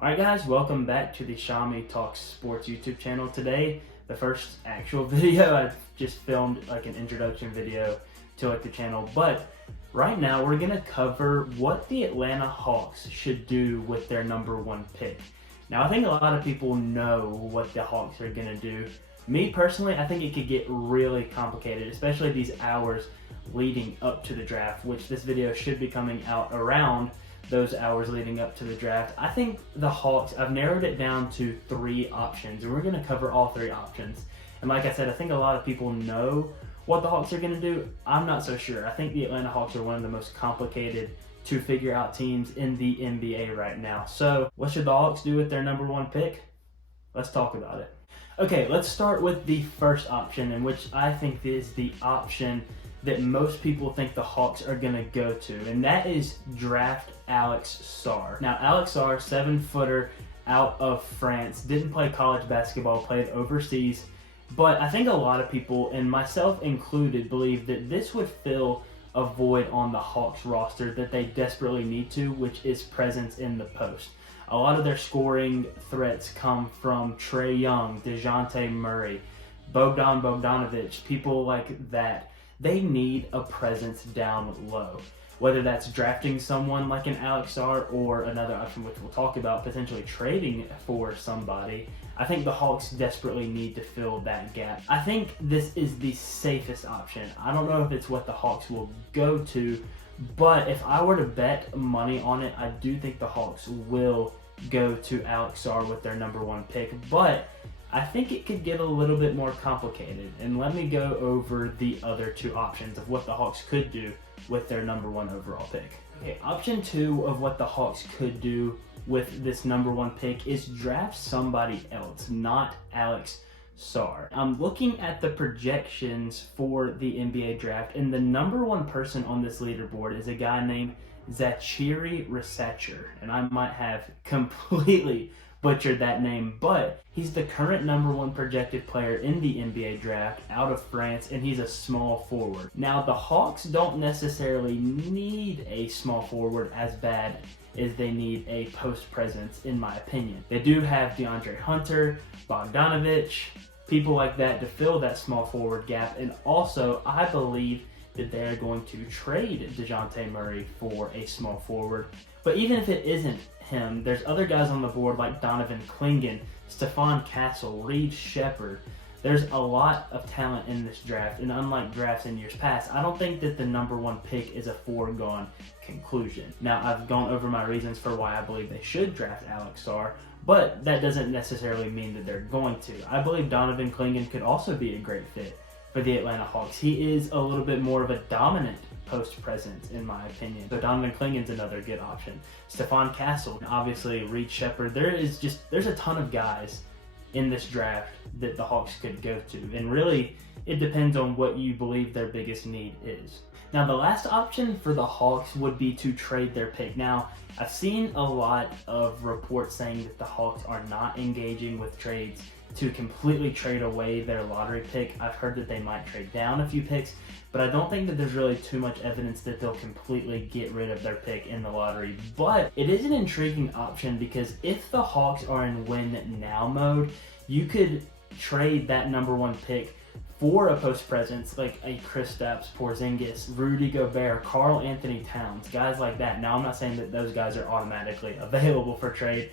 Alright guys, welcome back to the Xiaomi Talks Sports YouTube channel. Today, the first actual video. I just filmed like an introduction video to the channel, but right now we're going to cover what the Atlanta Hawks should do with their #1 pick. Now I think a lot of people know what the Hawks are going to do. Me personally, I think it could get really complicated, especially these hours leading up to the draft, which this video should be coming out around those hours leading up to the draft. I think the Hawks, I've narrowed it down to 3 options, and we're going to cover all 3 options. And like I said, I think a lot of people know what the Hawks are going to do. I'm not so sure. I think the Atlanta Hawks are one of the most complicated to figure out teams in the NBA right now. So what should the Hawks do with their #1 pick? Let's talk about it. Okay, let's start with the first option, in which I think is the option that most people think the Hawks are going to go to, and that is draft Alex Sarr. Now, Alex Sarr, 7-footer out of France, didn't play college basketball, played overseas, but I think a lot of people, and myself included, believe that this would fill a void on the Hawks roster that they desperately need to, which is presence in the post. A lot of their scoring threats come from Trae Young, DeJounte Murray, Bogdan Bogdanovic, people like that. They need a presence down low. Whether that's drafting someone like an Alex Sarr or another option, which we'll talk about, potentially trading for somebody, I think the Hawks desperately need to fill that gap. I think this is the safest option. I don't know if it's what the Hawks will go to, but if I were to bet money on it, I do think the Hawks will go to Alex Sarr with their #1 pick. But I think it could get a little bit more complicated, and let me go over the other 2 options of what the Hawks could do with their #1 overall pick. Okay, option 2 of what the Hawks could do with this #1 pick is draft somebody else, not Alex Sarr. I'm looking at the projections for the NBA draft, and the #1 person on this leaderboard is a guy named Zaccharie Risacher, and I might have completely butchered that name, but he's the current #1 projected player in the NBA draft out of France, and he's a small forward. Now, the Hawks don't necessarily need a small forward as bad as they need a post presence, in my opinion. They do have DeAndre Hunter, Bogdanovic, people like that to fill that small forward gap, and also I believe that they're going to trade DeJounte Murray for a small forward. But even if it isn't him, there's other guys on the board like Donovan Clingan, Stephon Castle, Reed Sheppard. There's a lot of talent in this draft, and unlike drafts in years past, I don't think that the #1 pick is a foregone conclusion. Now, I've gone over my reasons for why I believe they should draft Alex Sarr, but that doesn't necessarily mean that they're going to. I believe Donovan Clingan could also be a great fit for the Atlanta Hawks. He is a little bit more of a dominant post presence, in my opinion. So Donovan Clingan's another good option. Stephon Castle, obviously Reed Sheppard. There's a ton of guys in this draft that the Hawks could go to, and really it depends on what you believe their biggest need is. Now, the last option for the Hawks would be to trade their pick. Now, I've seen a lot of reports saying that the Hawks are not engaging with trades to completely trade away their lottery pick. I've heard that they might trade down a few picks, but I don't think that there's really too much evidence that they'll completely get rid of their pick in the lottery. But it is an intriguing option, because if the Hawks are in win now mode, you could trade that #1 pick for a post presence like a Kristaps Porzingis, Rudy Gobert, Karl Anthony Towns, guys like that. Now, I'm not saying that those guys are automatically available for trade,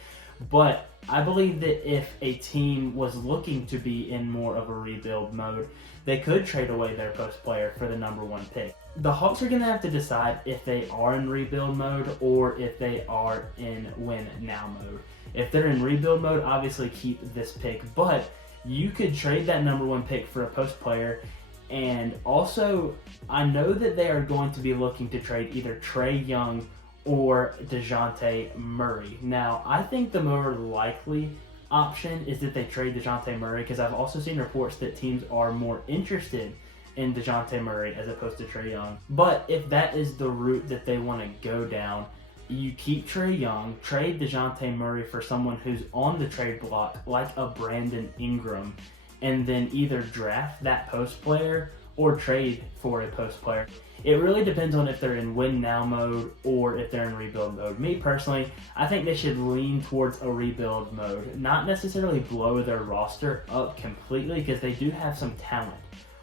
but I believe that if a team was looking to be in more of a rebuild mode, they could trade away their post player for the #1 pick. The Hawks are going to have to decide if they are in rebuild mode or if they are in win now mode. If they're in rebuild mode, obviously keep this pick, but you could trade that #1 pick for a post player. And also, I know that they are going to be looking to trade either Trae Young or DeJounte Murray. Now, I think the more likely option is that they trade DeJounte Murray, because I've also seen reports that teams are more interested in DeJounte Murray as opposed to Trae Young. But if that is the route that they want to go down, you keep Trae Young, trade DeJounte Murray for someone who's on the trade block, like a Brandon Ingram, and then either draft that post player or trade for a post player. It really depends on if they're in win now mode or if they're in rebuild mode. Me personally, I think they should lean towards a rebuild mode, not necessarily blow their roster up completely, because they do have some talent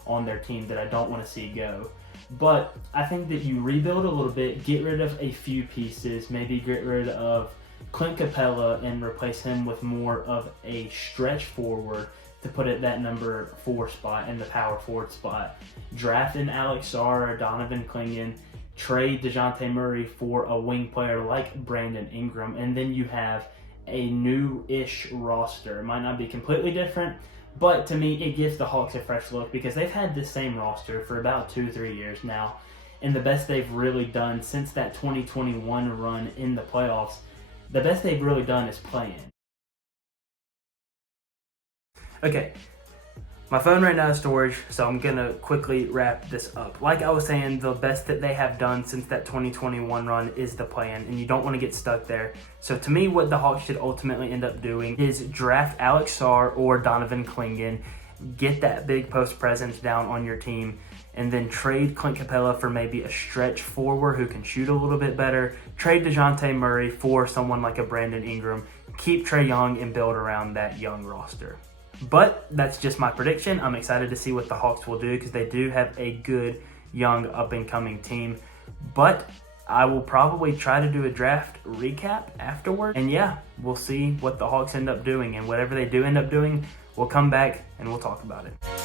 on their team that I don't want to see go. But I think that you rebuild a little bit, get rid of a few pieces, maybe get rid of Clint Capella and replace him with more of a stretch forward to put it that number 4 spot in the power forward spot. Draft an Alex Sarr or Donovan Clingan, trade DeJounte Murray for a wing player like Brandon Ingram, and then you have a new-ish roster. It might not be completely different, but to me, it gives the Hawks a fresh look because they've had the same roster for about 2-3 years now, and the best they've really done since that 2021 run in the playoffs, the best they've really done is playing. Okay, my phone right now is storage, so I'm gonna quickly wrap this up. Like I was saying, the best that they have done since that 2021 run is the play-in, and you don't want to get stuck there. So to me, what the Hawks should ultimately end up doing is draft Alex Sarr or Donovan Clingan, get that big post presence down on your team, and then trade Clint Capella for maybe a stretch forward who can shoot a little bit better, trade DeJounte Murray for someone like a Brandon Ingram, keep Trae Young, and build around that young roster. But that's just my prediction. I'm excited to see what the Hawks will do because they do have a good, young, up-and-coming team. But I will probably try to do a draft recap afterward. And yeah, we'll see what the Hawks end up doing. And whatever they do end up doing, we'll come back and we'll talk about it.